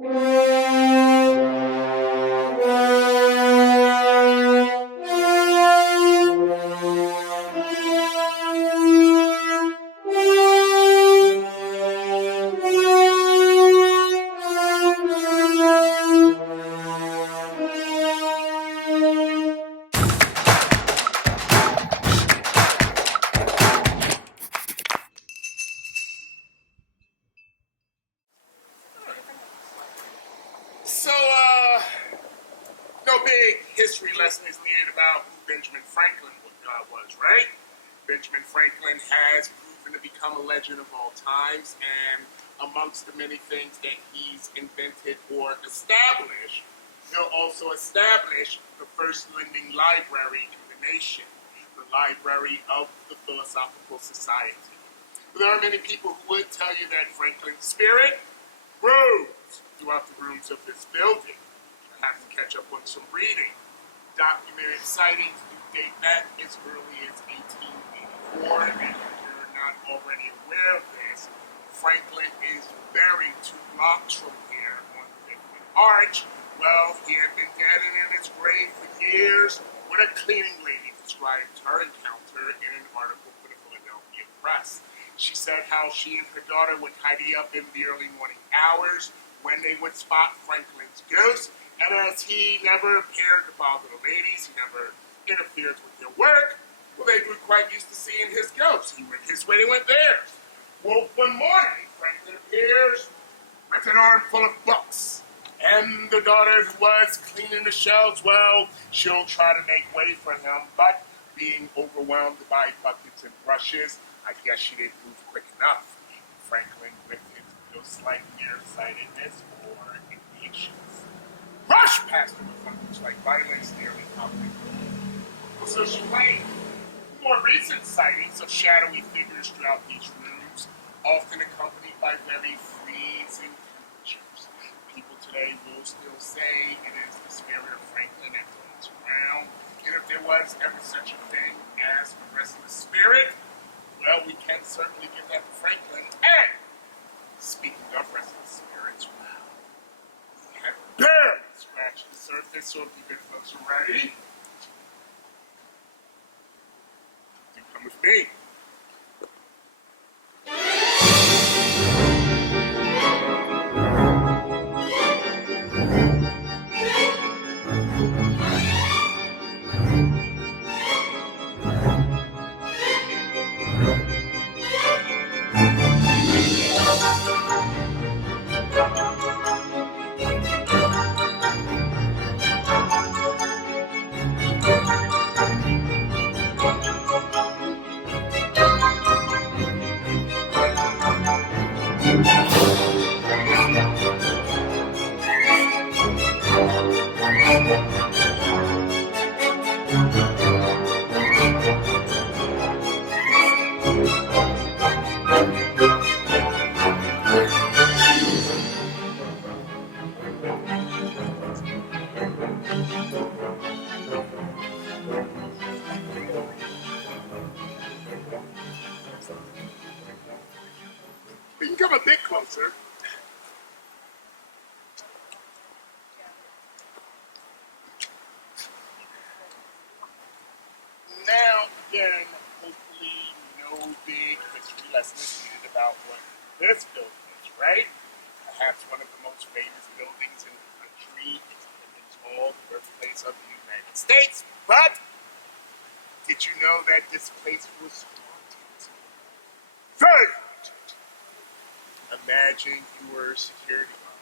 So, no big history lesson is needed about who Benjamin Franklin was, right? Benjamin Franklin has proven to become a legend of all times, and amongst the many things that he's invented or established, he'll also establish the first lending library in the nation, the Library of the Philosophical Society. But there are many people who would tell you that Franklin's spirit roves throughout the rooms of this building. I have to catch up on some reading. Documented sightings do date back as early as 1884, and if you're not already aware of this, Franklin is buried 2 blocks from here on Fifth and Arch. Well, he had been dead and in his grave for years when a cleaning lady described her encounter in an article for the Philadelphia Press. She said how she and her daughter would tidy up in the early morning hours when they would spot Franklin's ghost, and as he never appeared to bother the ladies, he never interfered with their work, well, they grew quite used to seeing his ghost. He went his way, they went theirs. Well, one morning, Franklin appears with an armful of books, and the daughter who was cleaning the shelves, well, she'll try to make way for him, but being overwhelmed by buckets and brushes, I guess she didn't move quick enough. Franklin, with his ghost-like nearsightedness or impatience, rushed past her with thunders like violence, nearly toppling her. So she claimed more recent sightings of shadowy figures throughout these rooms, often accompanied by very freezing temperatures. People today will still say it is the spirit of Franklin that roams around, and if there was ever such a thing as a restless spirit, well, we can certainly give that to Franklin. And speaking of restless spirits, well, we have barely scratched the surface, so if you good folks are ready, do come with me. We can come a bit closer. Now, again, hopefully no big history lesson is needed about what this building is, right? Perhaps one of the most famous buildings in the country. It's called the birthplace of the United States. But did you know that this place was haunted? Very haunted. Imagine you were a security guard,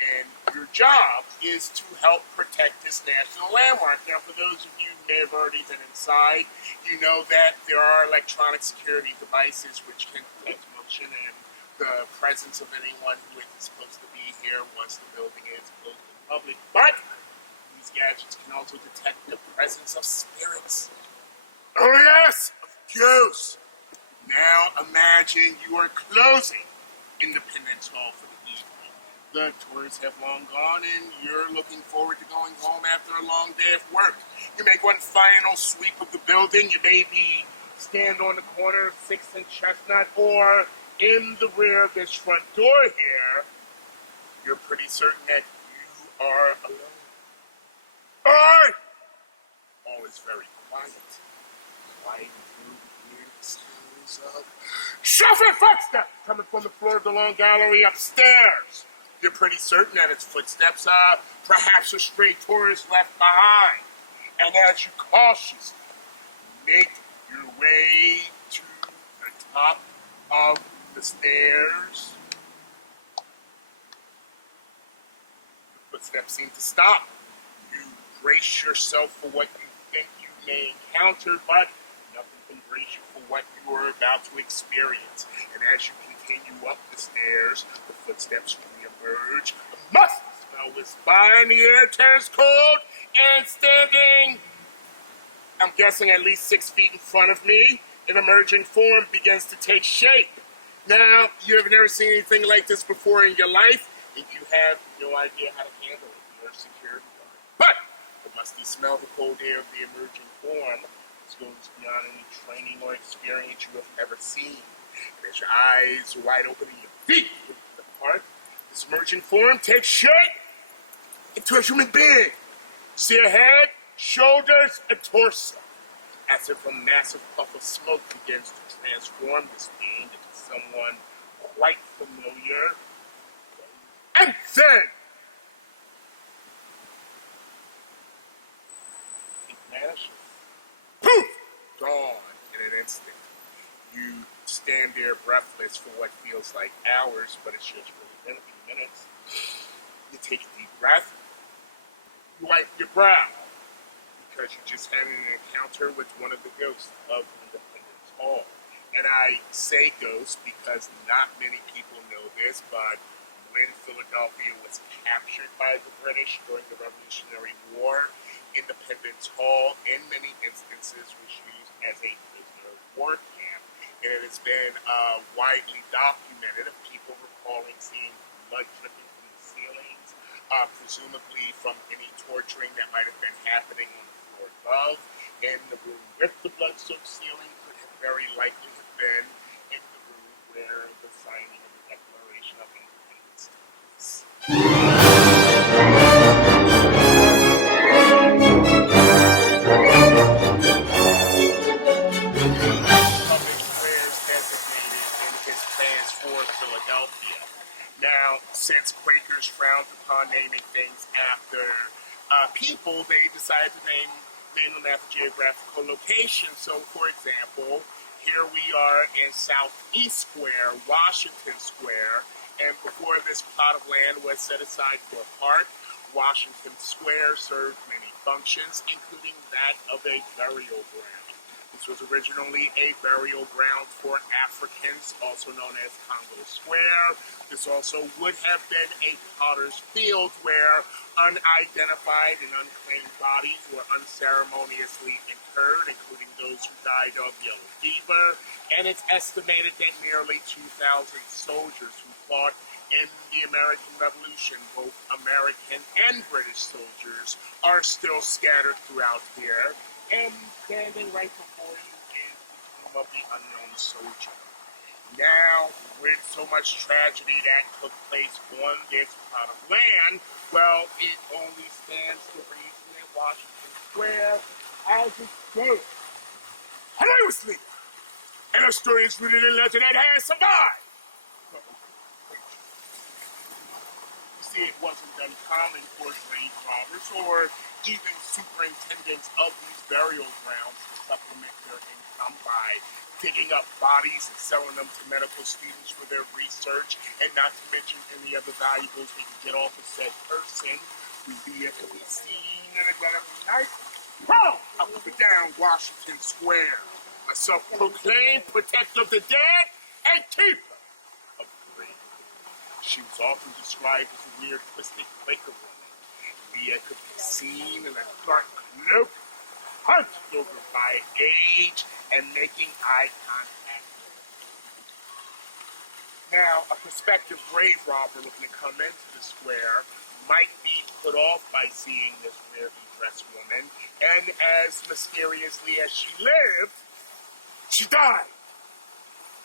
and your job is to help protect this national landmark. Now, for those of you who may have already been inside, you know that there are electronic security devices which can detect motion and the presence of anyone who is supposed to be here once the building is closed to the public. But these gadgets can also detect the presence of spirits. Oh yes, of ghosts. Now imagine you are closing Independence Hall for the evening. The tourists have long gone and you're looking forward to going home after a long day of work. You make one final sweep of the building. You maybe stand on the corner of 6th and Chestnut, or in the rear of this front door here, you're pretty certain that you are alone. Alright! All is very quiet. Quiet through the weird sounds of shuffling footsteps coming from the floor of the long gallery upstairs. You're pretty certain that its footsteps are perhaps a stray tourist left behind. And as you cautiously make your way to the top of the stairs, the footsteps seem to stop. You brace yourself for what you think you may encounter, but nothing can brace you for what you are about to experience. And as you continue up the stairs, the footsteps re-emerge. A musty smell whisks by, and the air turns cold, and standing, I'm guessing at least 6 feet in front of me, an emerging form begins to take shape. Now, you have never seen anything like this before in your life, and you have no idea how to handle it. You're a security guard. But the musty smell, the cold air of the emerging form is going beyond any training or experience you have ever seen. And as your eyes are wide open and your feet apart, this emerging form takes shape into a human being. See a head, shoulders, and torso. As if a massive puff of smoke begins to transform this being into someone quite familiar. And then it vanishes. Poof! Gone in an instant. You stand there breathless for what feels like hours, but it's just really been a few minutes. You take a deep breath. You wipe your brow, because you just had an encounter with one of the ghosts of Independence Hall. And I say ghost because not many people know this, but when Philadelphia was captured by the British during the Revolutionary War, Independence Hall, in many instances, was used as a prisoner of war camp. And it has been widely documented of people recalling seeing blood dripping from the ceilings, presumably from any torturing that might have been happening on the floor above. And the room with the blood-soaked ceiling could have very likely have been in the room where the signing of the Declaration of Independence took place. Public squares designated in his plans for Philadelphia. Now, since Quakers frowned upon naming things after people, they decided to name them after geographical locations. So, for example, here we are in Southeast Square, Washington Square, and before this plot of land was set aside for a park, Washington Square served many functions, including that of a burial ground. This was originally a burial ground for Africans, also known as Congo Square. This also would have been a potter's field where unidentified and unclaimed bodies were unceremoniously interred, including those who died of yellow fever. And it's estimated that nearly 2,000 soldiers who fought in the American Revolution, both American and British soldiers, are still scattered throughout here. And standing right before you is the tomb of the unknown soldier. Now, with so much tragedy that took place on this plot of land, well, it only stands to reason that Washington Square has its ghost. Hilariously! And our story is rooted in legend that has survived! You see, it wasn't uncommon for grave robbers or even superintendents of these burial grounds to supplement their income by digging up bodies and selling them to medical students for their research, and not to mention any other valuables they could get off of said person who be able to be seen in a dead of night. Boom! Up and down Washington Square, a self-proclaimed protector of the dead and keeper of the grave. She was often described as a weird, twisted Quaker woman. Leah could be seen in a dark cloak, hunched over by age, and making eye contact. Now, a prospective grave robber looking to come into the square might be put off by seeing this weirdly dressed woman, and as mysteriously as she lived, she died.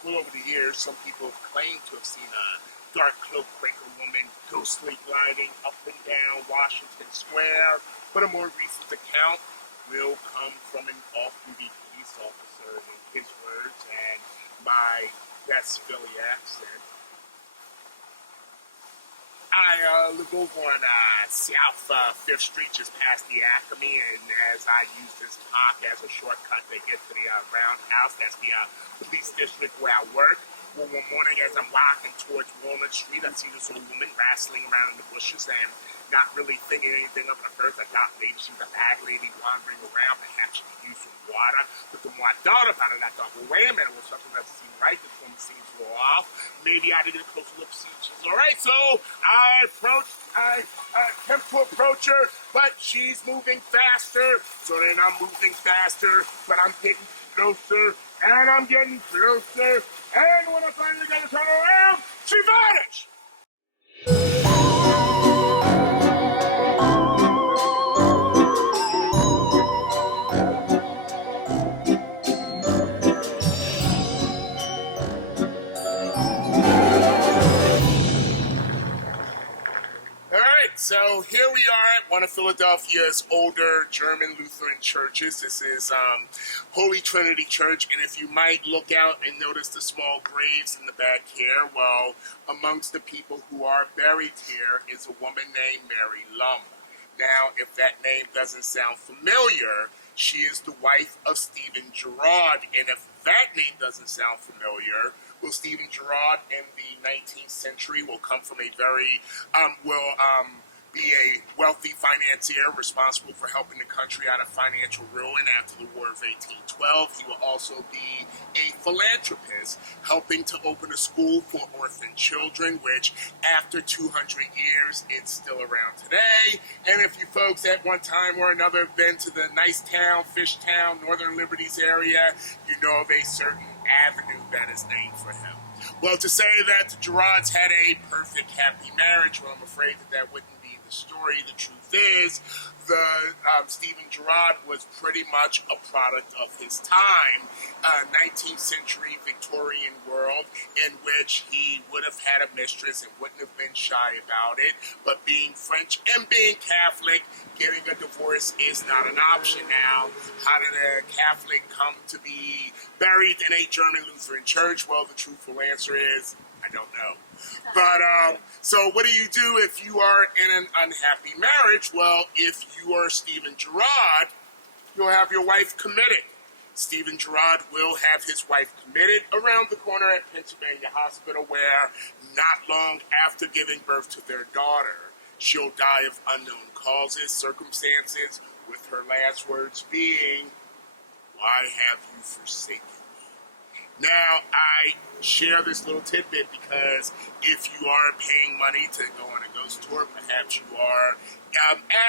Well, over the years, some people have claimed to have seen a dark cloak breaker woman ghostly gliding up and down Washington Square. But a more recent account will come from an off-duty police officer in his words and my best Philly accent. I live over on South 5th Street, just past the Acme, and as I use this park as a shortcut to get to the roundhouse, that's the police district where I work. Well, one morning as I'm walking towards Walnut Street, I see this old woman wrestling around in the bushes and not really thinking anything of it at first. I thought maybe she was a bag lady wandering around, perhaps she could use some water. But the more I thought about it, I thought, well, wait a minute, well, something doesn't seem right. This woman seems a little off. Maybe I did get a closer look to see if she's all right. So I attempt to approach her, but she's moving faster. So then I'm moving faster, but I'm getting closer, and I'm getting closer. And when I finally got to turn around, she vanished. So here we are at one of Philadelphia's older German Lutheran churches. This is Holy Trinity Church, and if you might look out and notice the small graves in the back here, well, amongst the people who are buried here is a woman named Mary Lum. Now, if that name doesn't sound familiar, she is the wife of Stephen Girard, and if that name doesn't sound familiar, well, Stephen Girard in the 19th century will come from a very, be a wealthy financier responsible for helping the country out of financial ruin after the War of 1812. He will also be a philanthropist, helping to open a school for orphan children, which after 200 years, it's still around today. And if you folks at one time or another have been to the nice town, Fish Town, Northern Liberties area, you know of a certain avenue that is named for him. Well, to say that the Girards had a perfect, happy marriage, well, I'm afraid that wouldn't be the story. The truth is, Stephen Girard was pretty much a product of his time, 19th century Victorian world, in which he would have had a mistress and wouldn't have been shy about it, but being French and being Catholic, getting a divorce is not an option. Now, how did a Catholic come to be buried in a German Lutheran church? Well, the truthful answer is, I don't know. But, so what do you do if you are in an unhappy marriage? Well, if you are Stephen Girard, you'll have your wife committed. Stephen Girard will have his wife committed around the corner at Pennsylvania Hospital, where not long after giving birth to their daughter, she'll die of unknown causes, circumstances, with her last words being, "Why have you forsaken me?" Now, I share this little tidbit because if you are paying money to go on a ghost tour, perhaps you are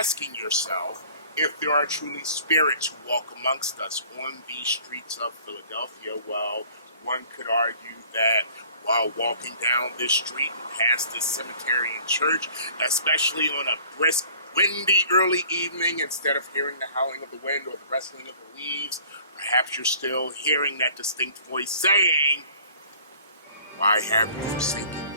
asking yourself if there are truly spirits who walk amongst us on these streets of Philadelphia. Well, one could argue that while walking down this street and past this cemetery and church, especially on a brisk, windy early evening, instead of hearing the howling of the wind or the rustling of the leaves, perhaps you're still hearing that distinct voice saying, "Why have you forsaken me?"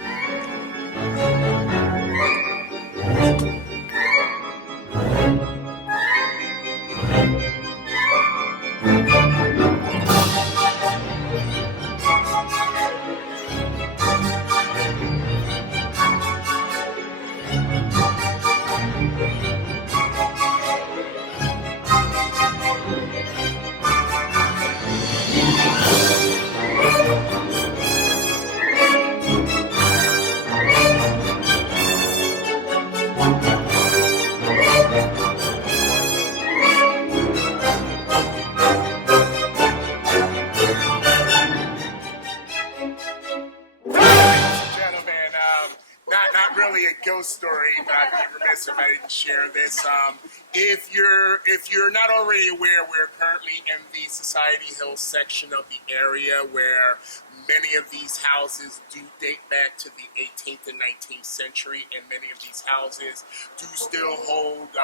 Not really a ghost story, but I'd be remiss if I didn't share this. If you're not already aware, we're currently in the Society Hill section of the area where many of these houses do date back to the 18th and 19th century, and many of these houses do still hold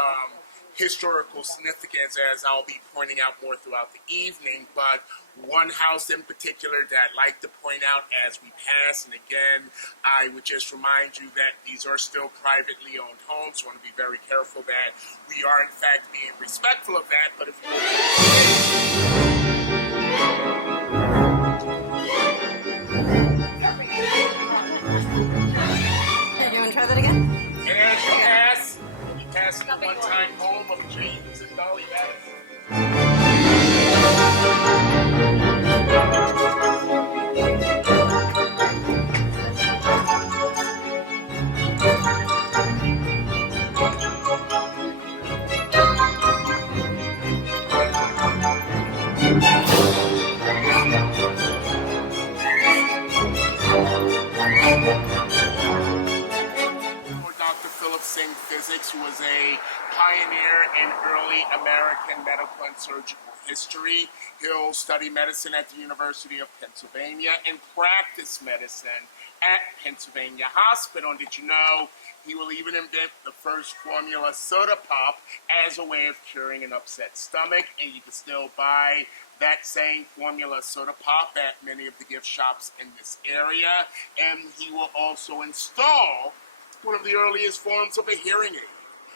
historical significance, as I'll be pointing out more throughout the evening, but one house in particular that I'd like to point out as we pass, and again, I would just remind you that these are still privately owned homes, so I want to be very careful that we are in fact being respectful of that, but if you Hey, do you want to try that again? as you pass, you pass the one-time home of James and Dolly Bettis. Dr. Philip Singh Physics, who was a pioneer in early American medical and surgical history. He'll study medicine at the University of Pennsylvania and practice medicine at Pennsylvania Hospital. And did you know he will even invent the first formula soda pop as a way of curing an upset stomach? And you can still buy that same formula soda pop at many of the gift shops in this area. And he will also install one of the earliest forms of a hearing aid.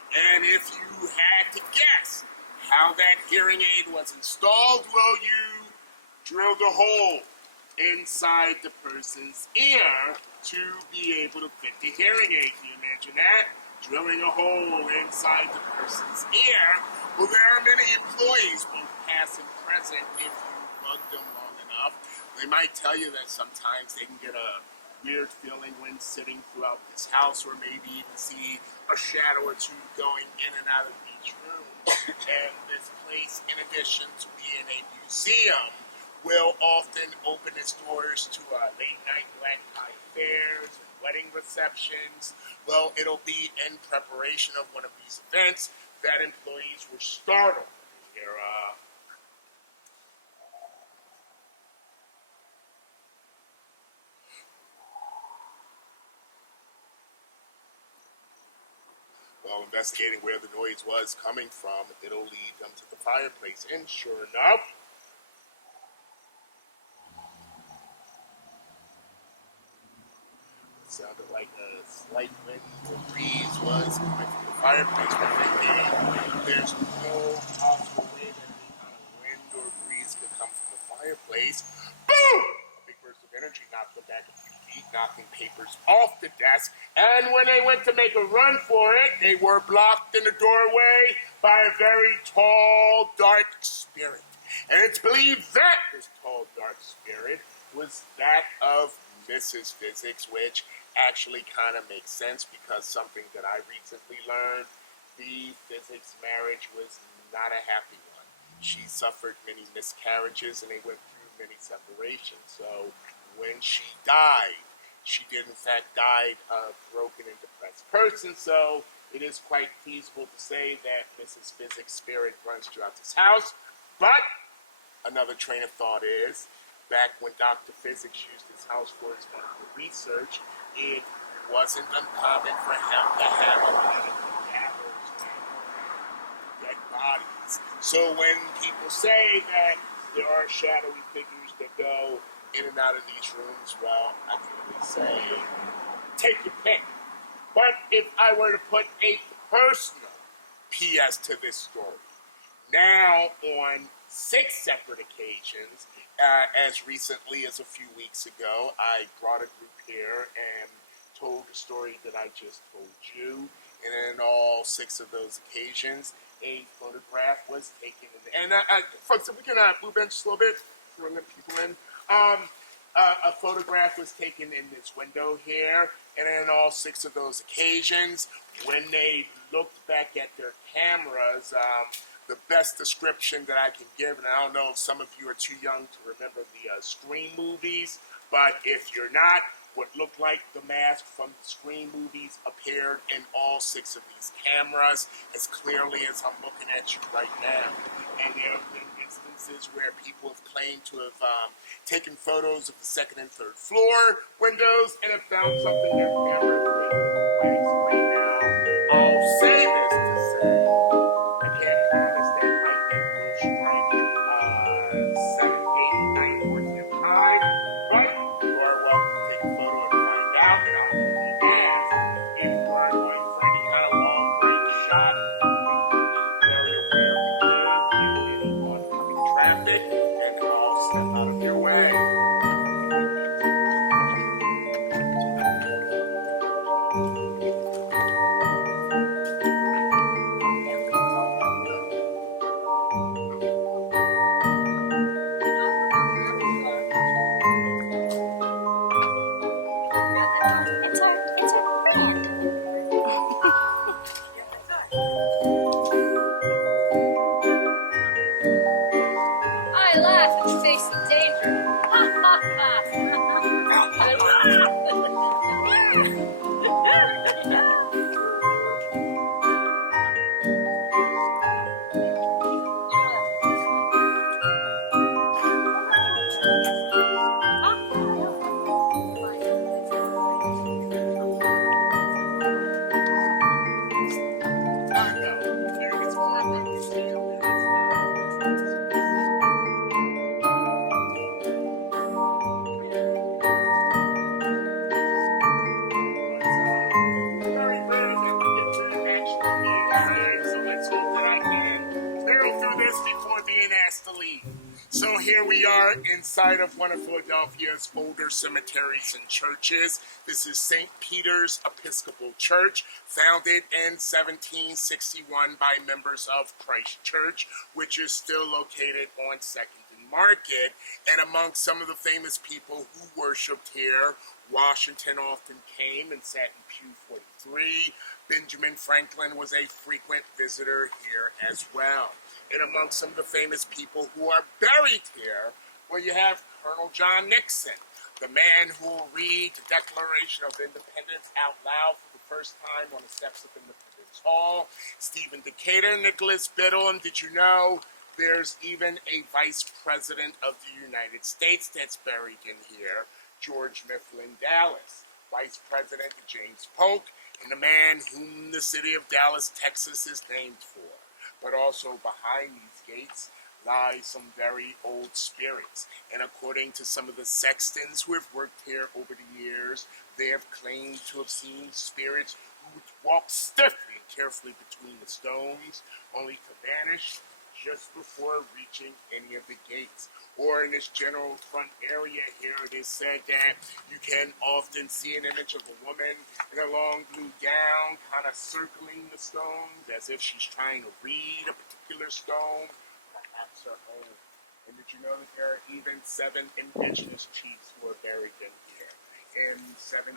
And if you had to guess how that hearing aid was installed, well, you drilled a hole inside the person's ear to be able to fit the hearing aid. Can you imagine that? Drilling a hole inside the person's ear. Well, there are many employees, both past and present, if you bug them long enough. They might tell you that sometimes they can get a weird feeling when sitting throughout this house, or maybe even see a shadow or two going in and out of each room. And this place, in addition to being a museum, will often open its doors to late night black tie affairs and wedding receptions. Well, it'll be in preparation of one of these events that employees were startled to hear While investigating where the noise was coming from, it'll lead them to the fireplace. And sure enough, it sounded like a slight wind or breeze was coming from the fireplace. But there's no possible way that any kind of wind or breeze could come from the fireplace. Boom! A big burst of energy knocked them back a few feet, knocking papers off the desk. And when they went to make a run for it, they were blocked in the doorway by a very tall, dark spirit. And it's believed that this tall, dark spirit was that of Mrs. Physics, which actually kind of makes sense because something that I recently learned, the Physics marriage was not a happy one. She suffered many miscarriages and they went through many separations. So when she died, she did in fact die a broken and depressed person. So it is quite feasible to say that Mrs. Physics' spirit runs throughout this house. But another train of thought is, back when Dr. Physics used his house for his medical research, it wasn't uncommon for him to have a lot of cadavers and dead bodies. So when people say that there are shadowy figures that go in and out of these rooms, well, I can only say, take your pick. But if I were to put a personal PS to this story, now on 6 separate occasions, as recently as a few weeks ago, I brought a group here and told the story that I just told you. And in all 6 of those occasions, a photograph was taken. And folks, if we can move in just a little bit, bring the people in. A photograph was taken in this window here, and in all 6 of those occasions, when they looked back at their cameras, the best description that I can give, and I don't know if some of you are too young to remember the Scream movies, but if you're not, what looked like the mask from the Scream movies appeared in all 6 of these cameras, as clearly as I'm looking at you right now. And there have been instances where people have claimed to have taken photos of the 2nd and 3rd floor windows and have found something in their camera. I'll say this to say, and here we are inside of one of Philadelphia's older cemeteries and churches. This is St. Peter's Episcopal Church, founded in 1761 by members of Christ Church, which is still located on 2nd and Market. And among some of the famous people who worshipped here, Washington often came and sat in pew 43. Benjamin Franklin was a frequent visitor here as well. And among some of the famous people who are buried here, well, you have Colonel John Nixon, the man who will read the Declaration of Independence out loud for the first time on the steps of Independence Hall. Stephen Decatur, Nicholas Biddle, and did you know there's even a Vice President of the United States that's buried in here, George Mifflin Dallas, Vice President James Polk, and the man whom the city of Dallas, Texas is named for. But also behind these gates lie some very old spirits. And according to some of the sextons who have worked here over the years, they have claimed to have seen spirits who would walk stiffly and carefully between the stones, only to vanish just before reaching any of the gates. Or in this general front area here, it is said that you can often see an image of a woman in a long blue gown, kind of circling the stones as if she's trying to read a particular stone, perhaps her home. And did you know that there are even 7 indigenous chiefs who are buried in here? In 1793,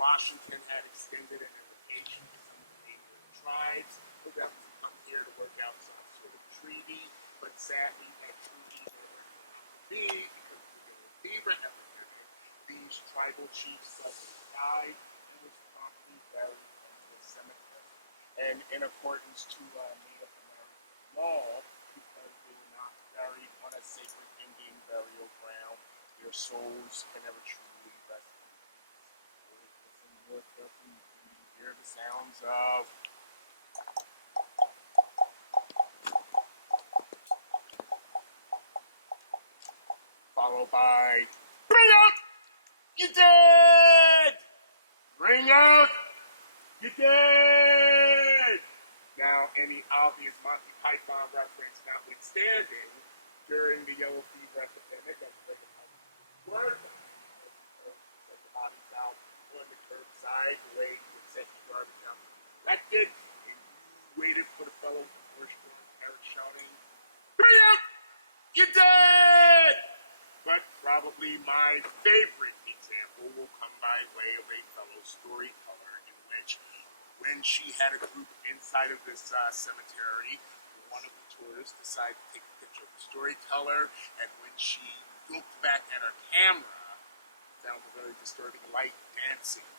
Washington had extended an invitation to some of the Indian tribes for them to come here to work out some sort of treaty, but sadly that treaty never came because of the fever epidemic. These tribal chiefs suddenly died and was promptly buried in the cemetery. And in accordance to Native American law, because they were not buried on a sacred Indian burial ground, their souls can never truly rest in peace. You hear the sounds of followed by bring out you dead! Bring out you dead! Now, any obvious Monty Python reference notwithstanding, during the yellow fever epidemic, as the word, the bodies out on the curbside, the way you would set your garbage out collected, and you waited for the fellow worshippers shouting, bring out you dead! But probably my favorite example will come by way of a fellow storyteller in which when she had a group inside of this cemetery, one of the tourists decided to take a picture of the storyteller, and when she looked back at her camera, found a very disturbing light dancing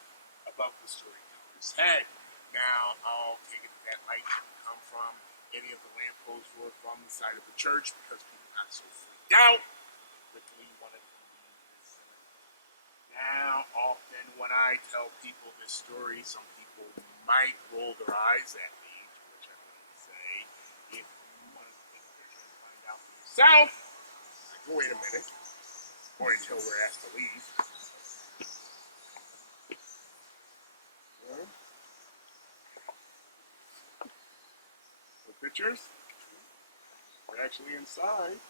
above the storyteller's head. Now, I'll take it that light didn't come from any of the lampposts or from the side of the church because people got so freaked out. Quickly wanted to leave this cemetery. Now, often when I tell people this story, some people might roll their eyes at me, to which I'm going to say, if you want to take a picture and find out for yourself, I go, wait a minute, or until we're asked to leave. Yeah. The pictures, we're actually inside.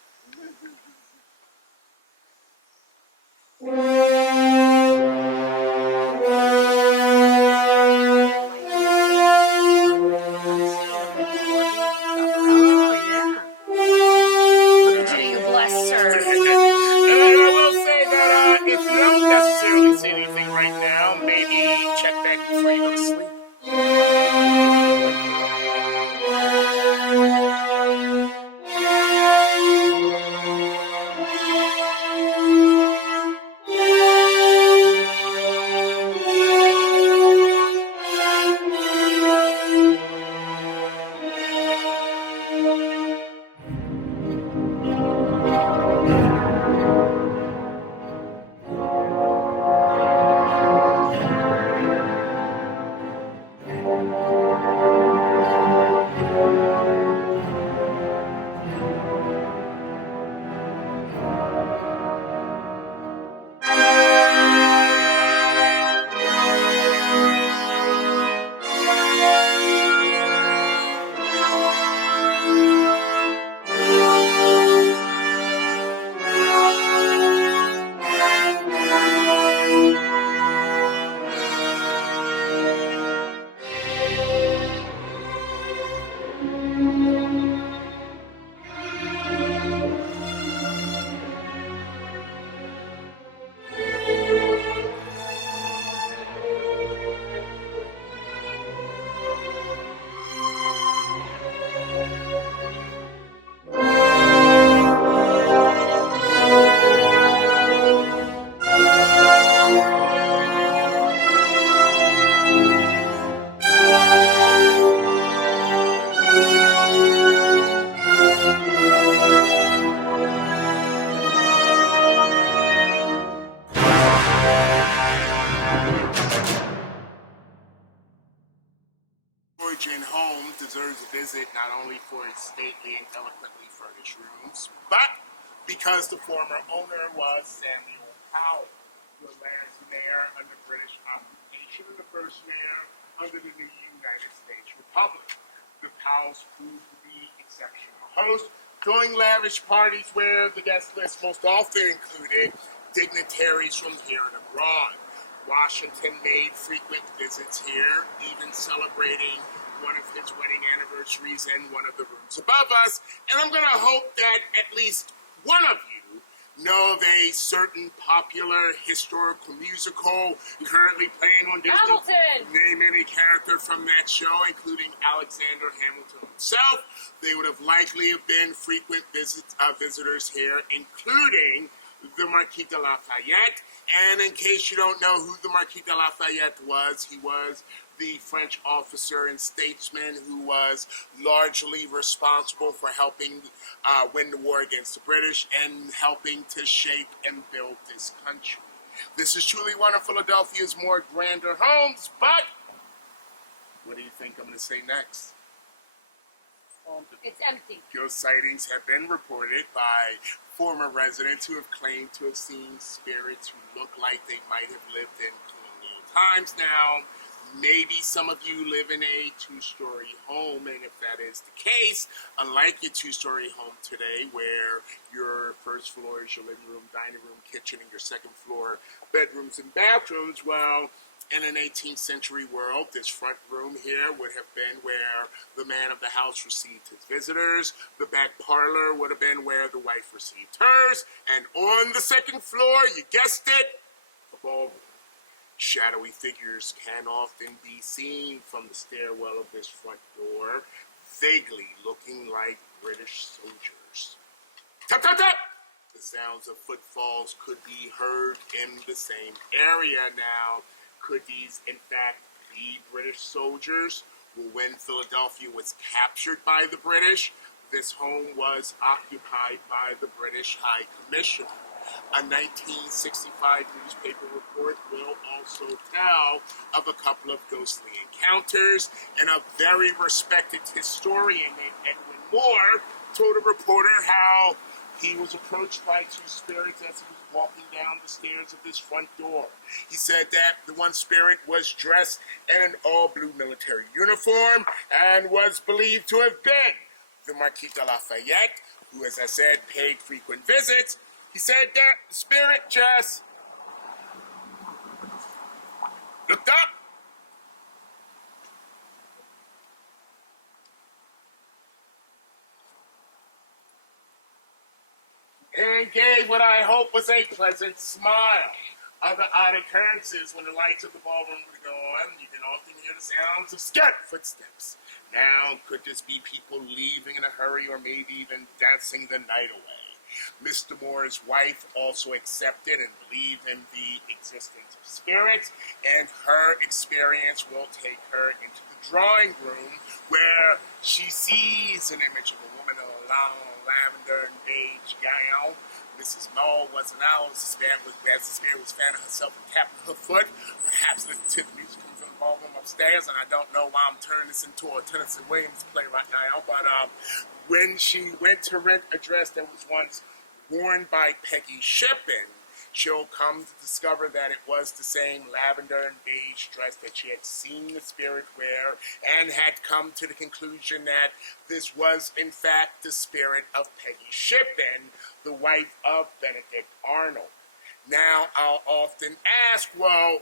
legend home deserves a visit not only for its stately and eloquently furnished rooms, but because the former owner was Samuel Powell, the last mayor under British occupation and the first mayor under the new United States Republic. The Powells proved to be exceptional hosts, throwing lavish parties where the guest list most often included dignitaries from here and abroad. Washington made frequent visits here, even celebrating one of his wedding anniversaries in one of the rooms above us. And I'm going to hope that at least one of you know of a certain popular historical musical currently playing on Disney. Hamilton! Name any character from that show, including Alexander Hamilton himself. They would have likely have been frequent visitors here, including the Marquis de Lafayette. And in case you don't know who the Marquis de Lafayette was, he was the French officer and statesman who was largely responsible for helping win the war against the British and helping to shape and build this country. This is truly one of Philadelphia's more grander homes, but what do you think I'm going to say next? It's empty. Ghost sightings have been reported by former residents who have claimed to have seen spirits who look like they might have lived in colonial times. Now, maybe some of you live in a two-story home, and if that is the case, unlike your two-story home today, where your first floor is your living room, dining room, kitchen, and your second floor, bedrooms and bathrooms, well, in an 18th century world, this front room here would have been where the man of the house received his visitors. The back parlor would have been where the wife received hers. And on the second floor, you guessed it, a ballroom. Shadowy figures can often be seen from the stairwell of this front door, vaguely looking like British soldiers. Tap, tap, tap! The sounds of footfalls could be heard in the same area now. Could these, in fact, be British soldiers? Well, when Philadelphia was captured by the British, this home was occupied by the British High Commissioner. A 1965 newspaper report will also tell of a couple of ghostly encounters, and a very respected historian named Edwin Moore told a reporter how he was approached by two spirits as he was walking down the stairs of this front door. He said that the one spirit was dressed in an all-blue military uniform and was believed to have been the Marquis de Lafayette, who, as I said, paid frequent visits. He said that the spirit just looked up, and gave what I hope was a pleasant smile. Other odd occurrences when the lights of the ballroom would go on, you can often hear the sounds of skirt footsteps. Now, could this be people leaving in a hurry or maybe even dancing the night away? Mr. Moore's wife also accepted and believed in the existence of spirits, and her experience will take her into the drawing room where she sees an image of a woman in a long lavender and beige gown. Mrs. Mull was an owl as the spirit was fanning herself and tapping her foot, perhaps listening to the music from the ballroom upstairs, and I don't know why I'm turning this into a Tennessee Williams play right now, but when she went to rent a dress that was once worn by Peggy Shippen, she'll come to discover that it was the same lavender and beige dress that she had seen the spirit wear, and had come to the conclusion that this was, in fact, the spirit of Peggy Shippen, the wife of Benedict Arnold. Now, I'll often ask, well,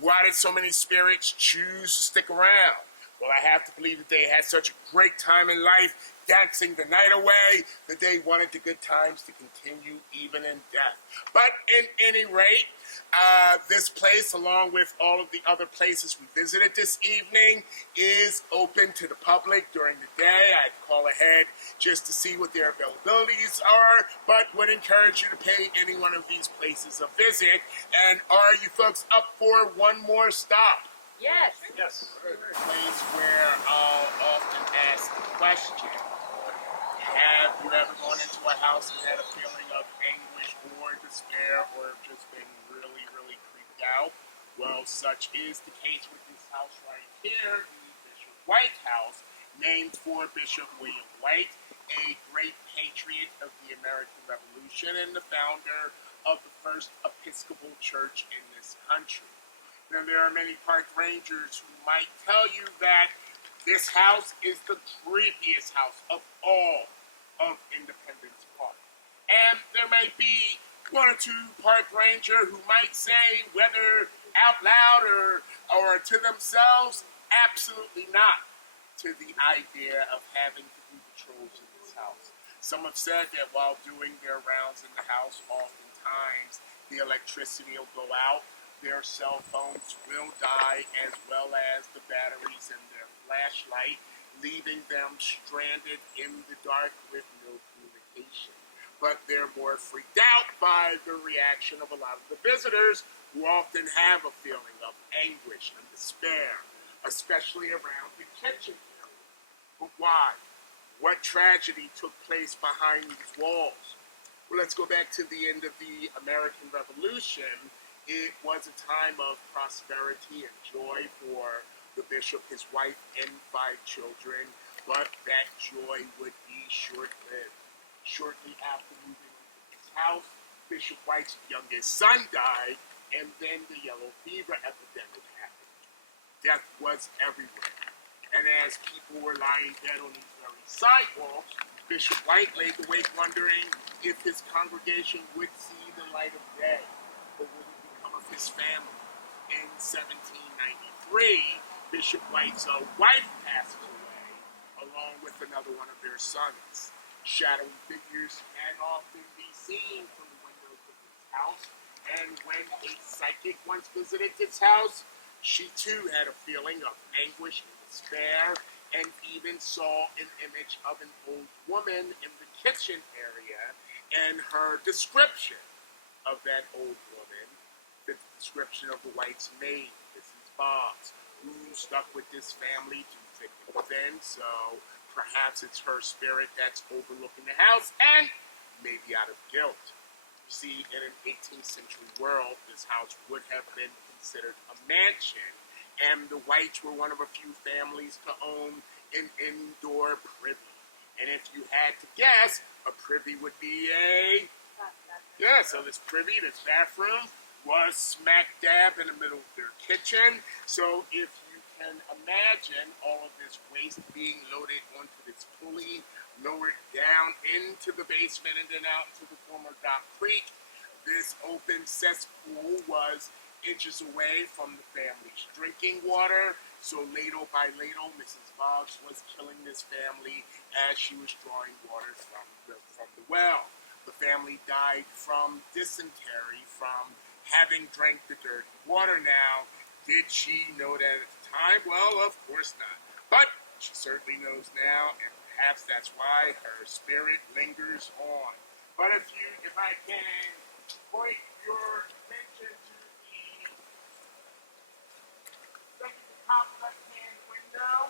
why did so many spirits choose to stick around? Well, I have to believe that they had such a great time in life, dancing the night away, that they wanted the good times to continue even in death. But in any rate, this place, along with all of the other places we visited this evening, is open to the public during the day. I'd call ahead just to see what their availabilities are, but would encourage you to pay any one of these places a visit. And are you folks up for one more stop? Yes. Yes. A place where I'll often ask the question, have you ever gone into a house and had a feeling of anguish or despair, or just been really, really creeped out? Well, such is the case with this house right here, the Bishop White House, named for Bishop William White, a great patriot of the American Revolution and the founder of the first Episcopal church in this country. Now, there are many park rangers who might tell you that this house is the creepiest house of all of Independence Park. And there may be one or two park ranger who might say, whether out loud or to themselves, absolutely not to the idea of having to do patrols in this house. Some have said that while doing their rounds in the house, oftentimes the electricity will go out, their cell phones will die, as well as the batteries in their flashlight, leaving them stranded in the dark with no communication. But they're more freaked out by the reaction of a lot of the visitors, who often have a feeling of anguish and despair, especially around the kitchen area. But why? What tragedy took place behind these walls? Well, let's go back to the end of the American Revolution. It was a time of prosperity and joy for the bishop, his wife, and 5 children, but that joy would be short-lived. Shortly after moving into his house, Bishop White's youngest son died, and then the yellow fever epidemic happened. Death was everywhere. And as people were lying dead on these very sidewalks, Bishop White lay awake wondering if his congregation would see the light of day, or would it become of his family. In 1793, Bishop White's wife passed away, along with another one of their sons. Shadowy figures can often be seen from the windows of his house, and when a psychic once visited this house, she too had a feeling of anguish and despair, and even saw an image of an old woman in the kitchen area, and her description of that old woman, the description of the White's maid, Mrs. Boggs, who stuck with this family to thick and thin, so perhaps it's her spirit that's overlooking the house, and maybe out of guilt. You see, in an 18th century world, this house would have been considered a mansion, and the Whites were one of a few families to own an indoor privy. And if you had to guess, a privy would be so this privy, this bathroom, was smack dab in the middle of their kitchen. So if you can imagine all of this waste being loaded onto this pulley, lowered down into the basement and then out into the former Dock Creek, this open cesspool was inches away from the family's drinking water. So ladle by ladle, Mrs. Boggs was killing this family as she was drawing water from the well. The family died from dysentery, from having drank the dirty water. Now, did she know that at the time? Well, of course not. But she certainly knows now, and perhaps that's why her spirit lingers on. But if I can point your attention to the top left-hand window,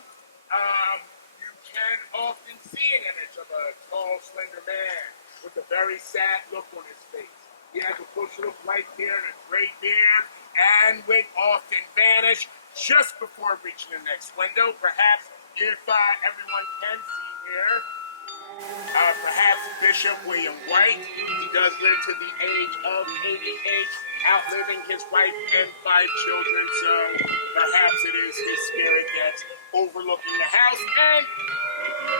you can often see an image of a tall, slender man with a very sad look on his face. He has a bushel of white hair and a gray beard, and would often vanish just before reaching the next window. Perhaps, if everyone can see here, perhaps Bishop William White. He does live to the age of 88, outliving his wife and 5 children, so perhaps it is his spirit that's overlooking the house, and maybe